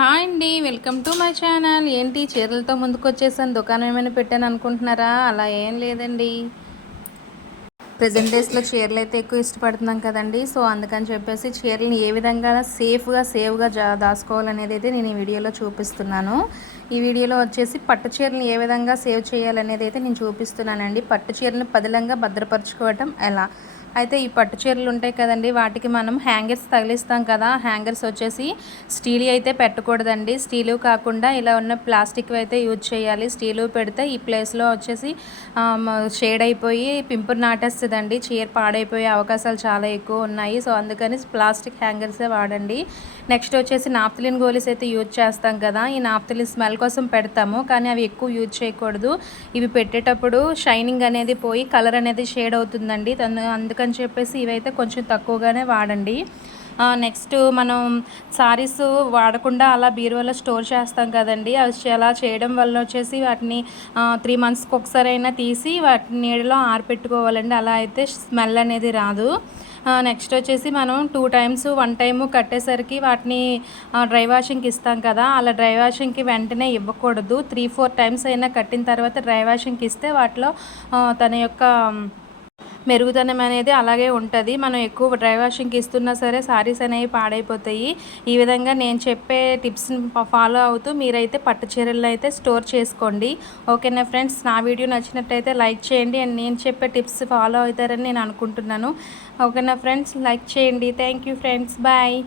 Hi అండి, welcome to my channel. ఏంటి చీరలతో ముందుకు వచ్చేసాను, దుకాణం ఏమైనా పెట్టాను అనుకుంటున్నారా? అలా ఏం లేదండి. ప్రజెంట్ డేస్లో చీరలు అయితే ఎక్కువ ఇష్టపడుతున్నాం కదండి. సో అందుకని చెప్పేసి చీరలను ఏ విధంగా సేవ్గా దాచుకోవాలనేది అయితే నేను ఈ వీడియోలో చూపిస్తున్నాను. ఈ వీడియోలో వచ్చేసి పట్టు చీరలను ఏ విధంగా సేవ్ చేయాలనేది అయితే నేను చూపిస్తున్నానండి. పట్టు చీరలను పదిలంగా భద్రపరచుకోవటం ఎలా అయితే ఈ పట్టు చీరలు ఉంటాయి కదండి, వాటికి మనం హ్యాంగర్స్ తగిలిస్తాం కదా. హ్యాంగర్స్ వచ్చేసి స్టీల్ అయితే పెట్టకూడదండి. స్టీలు కాకుండా ఇలా ఉన్న ప్లాస్టిక్ అయితే యూజ్ చేయాలి. స్టీలు పెడితే ఈ ప్లేస్లో వచ్చేసి షేడ్ అయిపోయి పింపురు నాటేస్తుందండి. చీర పాడైపోయే అవకాశాలు చాలా ఎక్కువ ఉన్నాయి. సో అందుకని ప్లాస్టిక్ హ్యాంగర్సే వాడండి. నెక్స్ట్ వచ్చేసి నాప్థలిన్ గోలీస్ అయితే యూజ్ చేస్తాం కదా. ఈ నాప్థలిన్ స్మెల్ కోసం పెడతాము, కానీ అవి ఎక్కువ యూజ్ చేయకూడదు. ఇవి పెట్టేటప్పుడు షైనింగ్ అనేది పోయి కలర్ అనేది షేడ్ అవుతుందండి. అందుకని చెప్పేసి ఇవైతే కొంచెం తక్కువగానే వాడండి. నెక్స్ట్ మనం సారీస్ వాడకుండా అలా బీరువాలో స్టోర్ చేస్తాం కదండి. అలా చేయడం వల్ల వచ్చేసి వాటిని 3 మంత్స్కి ఒకసారి అయినా తీసి వాటిని నీడలో ఆరపెట్టుకోవాలండి. అలా అయితే స్మెల్ అనేది రాదు. నెక్స్ట్ వచ్చేసి మనం 2 టైమ్స్ 1 టైము కట్టేసరికి వాటిని డ్రై వాషింగ్కి ఇస్తాం కదా. అలా డ్రై వాషింగ్కి వెంటనే ఇవ్వకూడదు. 3-4 టైమ్స్ అయినా కట్టిన తర్వాత డ్రై వాషింగ్కి ఇస్తే వాటిలో తన యొక్క మెరుగుదనం అనేది అలాగే ఉంటుంది. మనం ఎక్కువ డ్రై వాషింగ్కి ఇస్తున్నా సరే సారీస్ అనేవి పాడైపోతాయి. ఈ విధంగా నేను చెప్పే టిప్స్ని ఫాలో అవుతూ మీరైతే పట్టు చీరలను అయితే స్టోర్ చేసుకోండి. ఓకేనా ఫ్రెండ్స్, నా వీడియో నచ్చినట్టయితే లైక్ చేయండి. అండ్ నేను చెప్పే టిప్స్ ఫాలో అవుతారని నేను అనుకుంటున్నాను. ఓకేనా ఫ్రెండ్స్, లైక్ చేయండి. Thank you friends, bye.